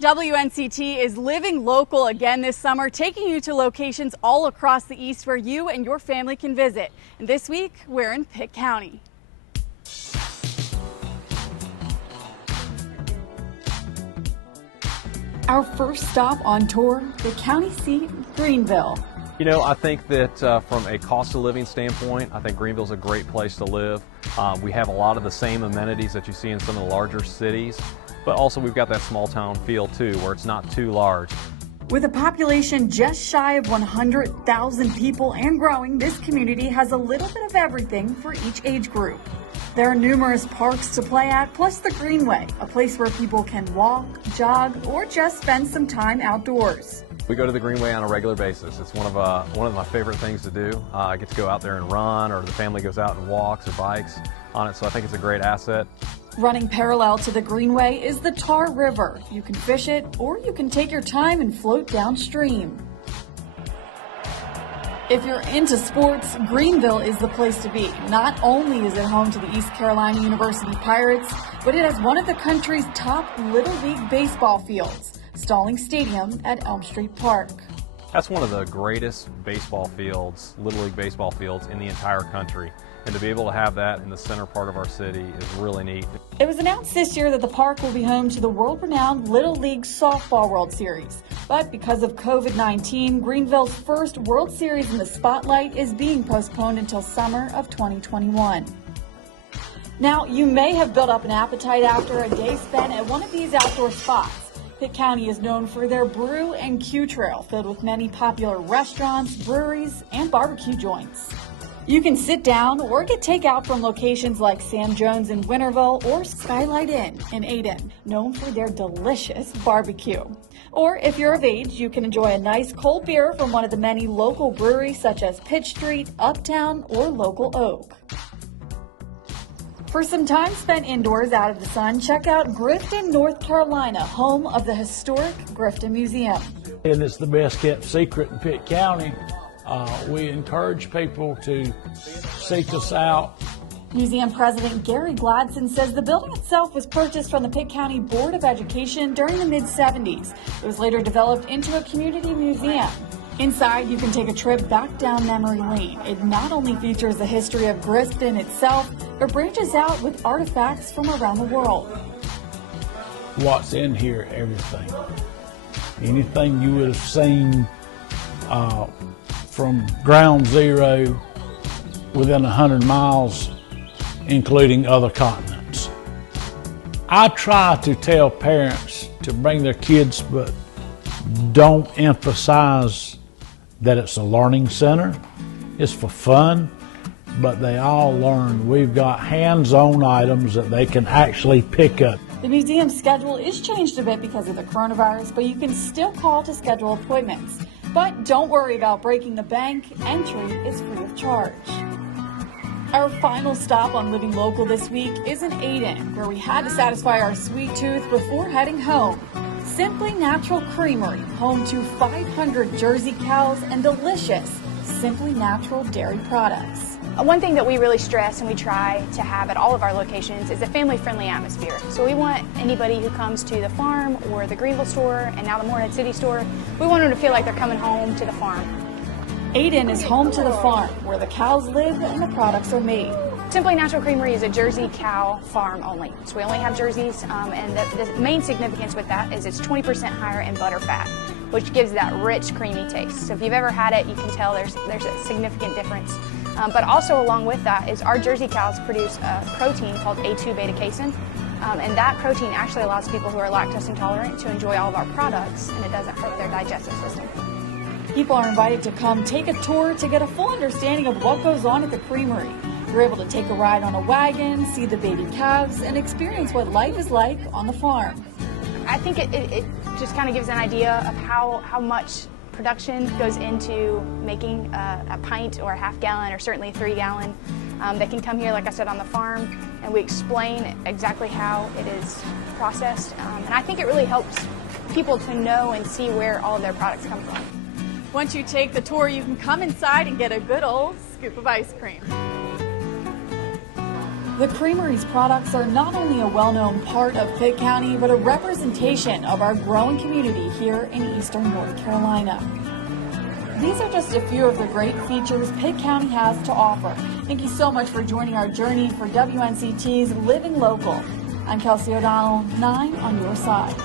WNCT is living local again this summer, taking you to locations all across the East where you and your family can visit. And this week, we're in Pitt County. Our first stop on tour, the county seat, Greenville. You know, I think that from a cost of living standpoint, I think Greenville's a great place to live. We have a lot of the same amenities that you see in some of the larger cities, but also we've got that small town feel too, where it's not too large. With a population just shy of 100,000 people and growing, this community has a little bit of everything for each age group. There are numerous parks to play at, plus the Greenway, a place where people can walk, jog, or just spend some time outdoors. We go to the Greenway on a regular basis. It's one of my favorite things to do. I get to go out there and run, or the family goes out and walks or bikes on it, so I think it's a great asset. Running parallel to the Greenway is the Tar River. You can fish it, or you can take your time and float downstream. If you're into sports, Greenville is the place to be. Not only is it home to the East Carolina University Pirates, but it has one of the country's top Little League baseball fields, Stalling Stadium at Elm Street Park. That's one of the greatest baseball fields, Little League baseball fields in the entire country. And to be able to have that in the center part of our city is really neat. It was announced this year that the park will be home to the world-renowned Little League Softball World Series. But because of COVID-19, Greenville's first World Series in the spotlight is being postponed until summer of 2021. Now, you may have built up an appetite after a day spent at one of these outdoor spots. Pitt County is known for their Brew and Q Trail, filled with many popular restaurants, breweries, and barbecue joints. You can sit down or get takeout from locations like Sam Jones in Winterville or Skylight Inn in Ayden, known for their delicious barbecue. Or if you're of age, you can enjoy a nice cold beer from one of the many local breweries such as Pitt Street, Uptown, or Local Oak. For some time spent indoors out of the sun, check out Grifton, North Carolina, home of the historic Grifton Museum. And it's the best kept secret in Pitt County. We encourage people to seek us out. Museum President Gary Gladson says the building itself was purchased from the Pitt County Board of Education during the mid-70s. It was later developed into a community museum. Inside, you can take a trip back down memory lane. It not only features the history of Grifton itself, but branches out with artifacts from around the world. What's in here, everything. Anything you would have seen from ground zero within 100 miles, including other continents. I try to tell parents to bring their kids, but don't emphasize that it's a learning center. It's for fun, but they all learn. We've got hands-on items that they can actually pick up. The museum's schedule is changed a bit because of the coronavirus, but you can still call to schedule appointments. But don't worry about breaking the bank. Entry is free of charge. Our final stop on Living Local this week is in Ayden, where we had to satisfy our sweet tooth before heading home. Simply Natural Creamery, home to 500 Jersey cows and delicious Simply Natural dairy products. One thing that we really stress and we try to have at all of our locations is a family-friendly atmosphere. So we want anybody who comes to the farm or the Greenville store and now the Morehead City store, we want them to feel like they're coming home to the farm. Ayden is home to the farm, where the cows live and the products are made. Simply Natural Creamery is a Jersey cow farm only. So we only have Jerseys, and the main significance with that is it's 20% higher in butter fat, which gives that rich, creamy taste. So if you've ever had it, you can tell there's a significant difference. But also along with that is our Jersey cows produce a protein called A2 beta casein, and that protein actually allows people who are lactose intolerant to enjoy all of our products, and it doesn't hurt their digestive system. People are invited to come take a tour to get a full understanding of what goes on at the creamery. You're able to take a ride on a wagon, see the baby calves, and experience what life is like on the farm. I think it just kind of gives an idea of how much production goes into making a pint or a half gallon or certainly a 3 gallon. They can come here, like I said, on the farm, and we explain exactly how it is processed. And I think it really helps people to know and see where all of their products come from. Once you take the tour, you can come inside and get a good old scoop of ice cream. The Creamery's products are not only a well-known part of Pitt County, but a representation of our growing community here in eastern North Carolina. These are just a few of the great features Pitt County has to offer. Thank you so much for joining our journey for WNCT's Living Local. I'm Kelsey O'Donnell, 9 on your side.